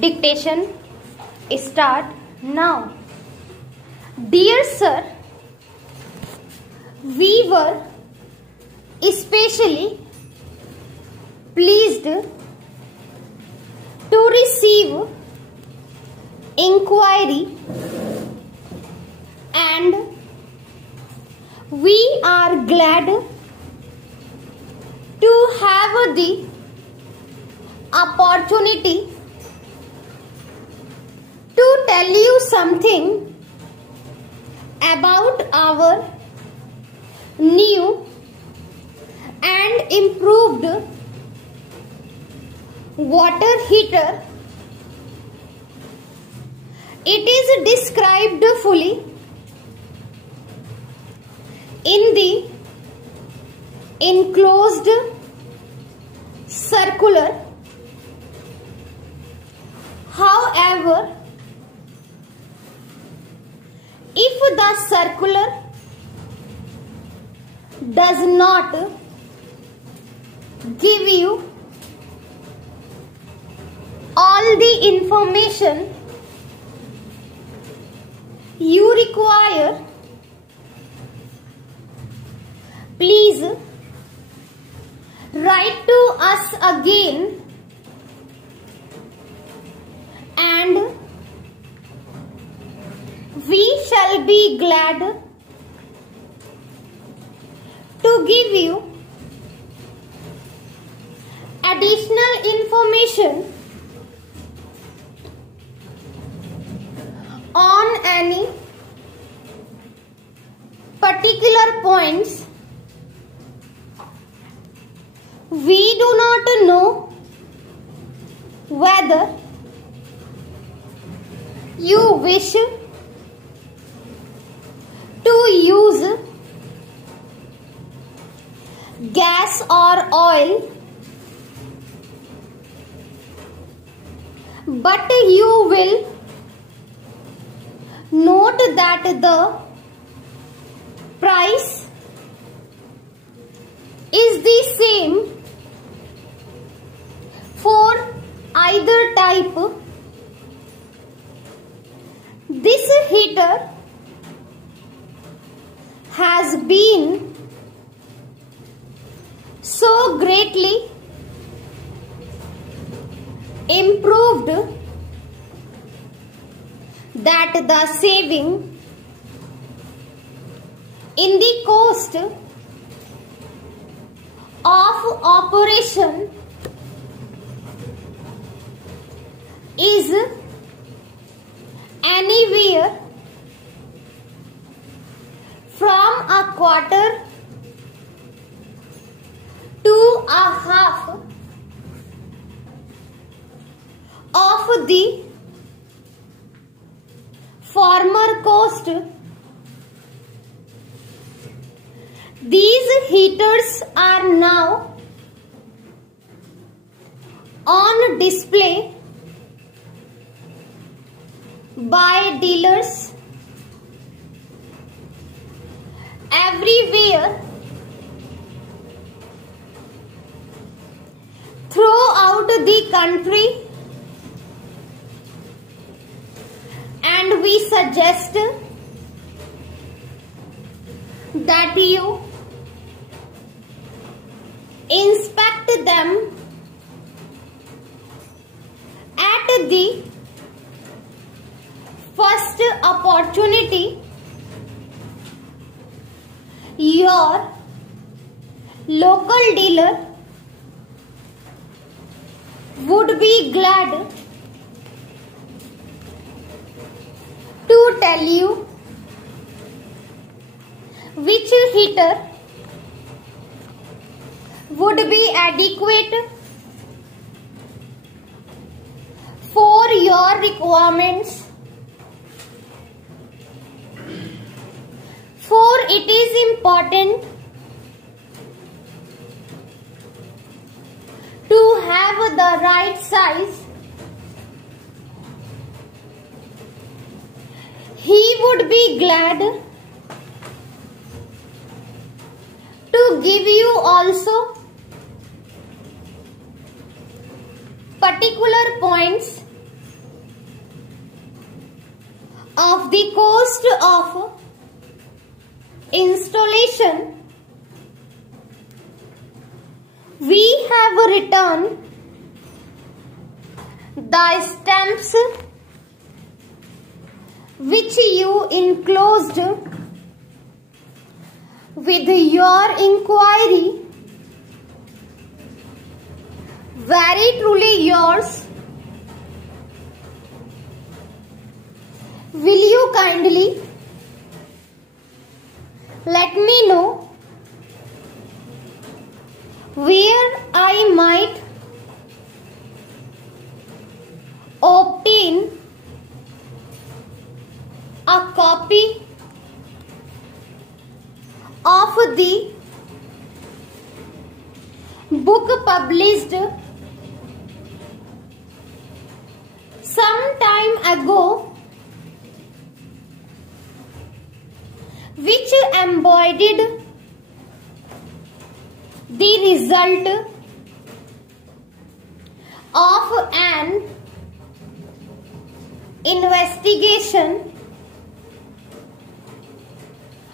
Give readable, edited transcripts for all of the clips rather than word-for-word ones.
Dictation start now. Dear sir, we were especially pleased to receive inquiry and we are glad to have the opportunity to tell you something about our new and improved water heater. It is described fully in the enclosed circular. However, if the circular does not give you all the information you require, please write to us again and we shall be glad to give you additional information on any particular points. We do not know whether you wish to use gas or oil, but you will note that the price is the same for either type. This heater has been so greatly improved that the saving in the cost of operation is anywhere from a quarter to a half of the former cost. These heaters are now on display by dealers everywhere throughout the country, and we suggest that you inspect them at the first opportunity. Your local dealer would be glad to tell you which heater would be adequate for your requirements, for it is important to have the right size. He would be glad to give you also particular points of the cost of installation, we have returned the stamps which you enclosed with your inquiry. Very truly yours. Will you kindly let me know where I might obtain a copy of the book published some time ago, which embodied the result of an investigation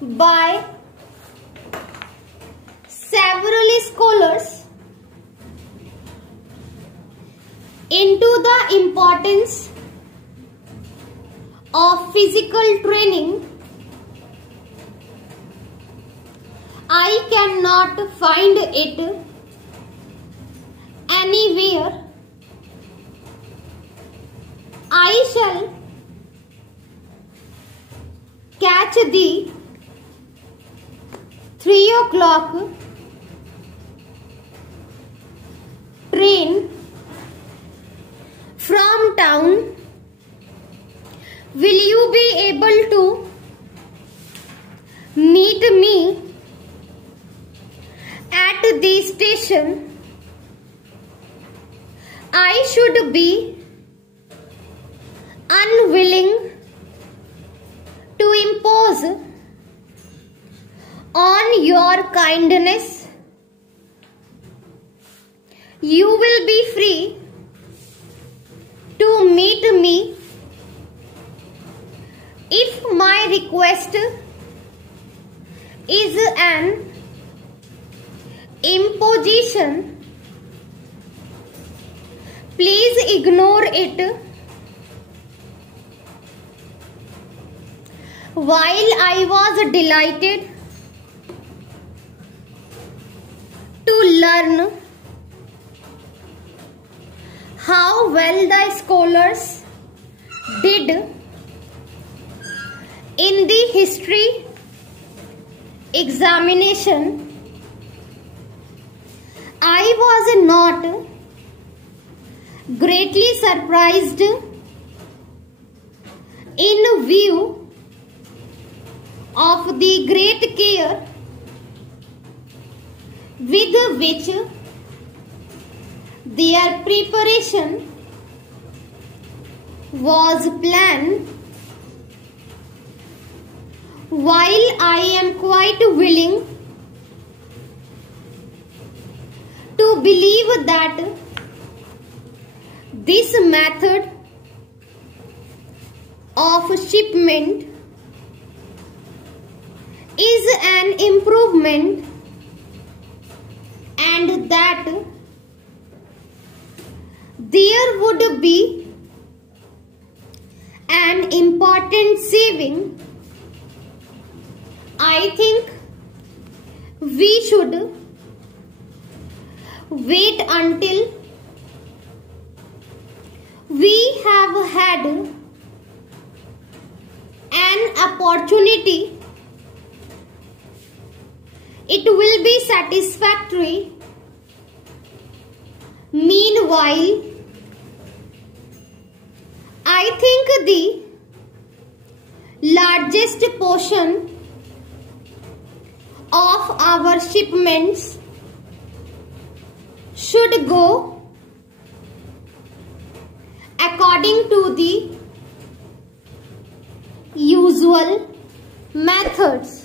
by several scholars into the importance of physical training. I cannot find it anywhere. I shall catch the 3 o'clock train from town. Will you be able to meet me at the station? I should be unwilling to impose on your kindness. You will be free to meet me if my request is an imposition. Please ignore it. While I was delighted to learn how well the scholars did in the history examination, I was not greatly surprised in view of the great care with which their preparation was planned. While I am quite willing to believe that this method of shipment is an improvement and that there would be an important saving, I think we should wait until we have had an opportunity. It will be satisfactory. Meanwhile, I think the largest portion of our shipments should go according to the usual methods.